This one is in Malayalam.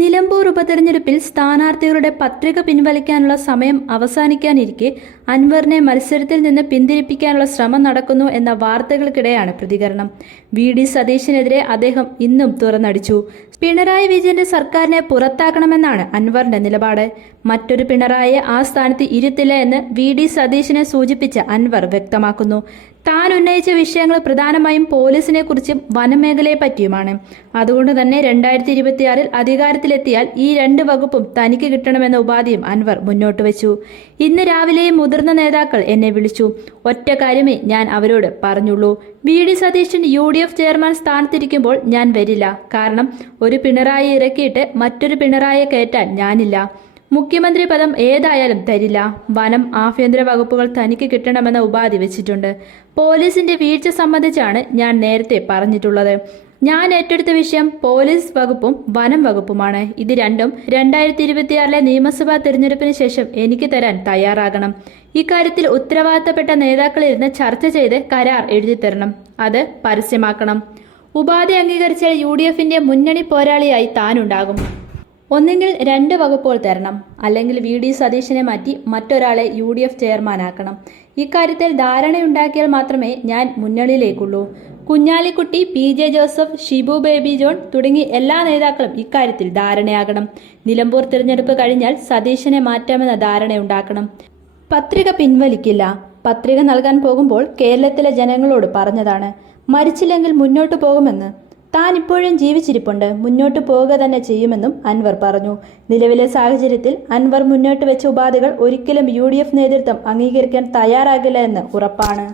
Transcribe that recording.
നിലം നിലമ്പൂർ ഉപതെരഞ്ഞെടുപ്പിൽ സ്ഥാനാർത്ഥികളുടെ പത്രിക പിൻവലിക്കാനുള്ള സമയം അവസാനിക്കാനിരിക്കെ അൻവറിനെ മത്സരത്തിൽ നിന്ന് പിന്തിരിപ്പിക്കാനുള്ള ശ്രമം നടക്കുന്നു എന്ന വാർത്തകൾക്കിടെയാണ് പ്രതികരണം. വി. ഡി. സതീശിനെതിരെ അദ്ദേഹം ഇന്നും തുറന്നടിച്ചു. പിണറായി വിജയന്റെ സർക്കാരിനെ പുറത്താക്കണമെന്നാണ് അൻവറിന്റെ നിലപാട്. മറ്റൊരു പിണറായിയെ ആ സ്ഥാനത്ത് ഇരുത്തില്ല എന്ന് വി. ഡി. സതീശിനെ സൂചിപ്പിച്ച അൻവർ വ്യക്തമാക്കുന്നു. താൻ ഉന്നയിച്ച വിഷയങ്ങൾ പ്രധാനമായും പോലീസിനെ കുറിച്ചും വനമേഖലയെ പറ്റിയുമാണ് അതുകൊണ്ട് തന്നെ രണ്ടായിരത്തി ഇരുപത്തിയാറിൽ അധികാരത്തിലെത്തിയാൽ ഈ രണ്ട് വകുപ്പും തനിക്ക് കിട്ടണമെന്ന ഉപാധിയും അൻവർ മുന്നോട്ട് വെച്ചു. ഇന്ന് രാവിലെയും മുതിർന്ന നേതാക്കൾ എന്നെ വിളിച്ചു. ഒറ്റ കാര്യമേ ഞാൻ അവരോട് പറഞ്ഞുള്ളൂ. V. D. Satheesan U. D. F. Chairman സ്ഥാനത്തിരിക്കുമ്പോൾ ഞാൻ വരില്ല. കാരണം ഒരു പിണറായി ഇറക്കിയിട്ട് മറ്റൊരു പിണറായി കയറ്റാൻ ഞാനില്ല. മുഖ്യമന്ത്രി പദം ഏതായാലും തരില്ല. വനം ആഭ്യന്തര വകുപ്പുകൾ തനിക്ക് കിട്ടണമെന്ന ഉപാധി വെച്ചിട്ടുണ്ട്. പോലീസിന്റെ വീഴ്ച സംബന്ധിച്ചാണ് ഞാൻ നേരത്തെ പറഞ്ഞിട്ടുള്ളത്. ഞാൻ ഏറ്റെടുത്ത വിഷയം പോലീസ് വകുപ്പും വനം വകുപ്പുമാണ്. ഇത് രണ്ടും രണ്ടായിരത്തി ഇരുപത്തിയാറിലെ നിയമസഭാ തെരഞ്ഞെടുപ്പിന് ശേഷം എനിക്ക് തരാൻ തയ്യാറാകണം. ഇക്കാര്യത്തിൽ ഉത്തരവാദിത്തപ്പെട്ട നേതാക്കളിരുന്ന് ചർച്ച ചെയ്ത് കരാർ എഴുതിത്തരണം. അത് പരസ്യമാക്കണം. ഉപാധി അംഗീകരിച്ച യു ഡി എഫിന്റെ മുന്നണി പോരാളിയായി താനുണ്ടാകും. ഒന്നെങ്കിൽ രണ്ട് വകുപ്പുകൾ തരണം. അല്ലെങ്കിൽ വി ഡി സതീശനെ മാറ്റി മറ്റൊരാളെ യു ഡി എഫ് ചെയർമാനാക്കണം. ഇക്കാര്യത്തിൽ ധാരണയുണ്ടാക്കിയാൽ മാത്രമേ ഞാൻ മുന്നണിയിലേക്കുള്ളൂ. Kunhalikutty P J Joseph Shibu Baby John തുടങ്ങി എല്ലാ നേതാക്കളും ഇക്കാര്യത്തിൽ ധാരണയാകണം. നിലമ്പൂർ തിരഞ്ഞെടുപ്പ് കഴിഞ്ഞാൽ സതീശനെ മാറ്റാമെന്ന ധാരണയുണ്ടാക്കണം. പത്രിക പിൻവലിക്കില്ല. പത്രിക നൽകാൻ പോകുമ്പോൾ കേരളത്തിലെ ജനങ്ങളോട് പറഞ്ഞതാണ് മരിച്ചില്ലെങ്കിൽ മുന്നോട്ടു പോകുമെന്ന്. താൻ ഇപ്പോഴും ജീവിച്ചിരിപ്പുണ്ട്. മുന്നോട്ട് പോവുക തന്നെ ചെയ്യുമെന്നും അൻവർ പറഞ്ഞു. നിലവിലെ സാഹചര്യത്തിൽ അൻവർ മുന്നോട്ട് വെച്ച ഉപാധികൾ ഒരിക്കലും യു നേതൃത്വം അംഗീകരിക്കാൻ തയ്യാറാകില്ല എന്ന് ഉറപ്പാണ്.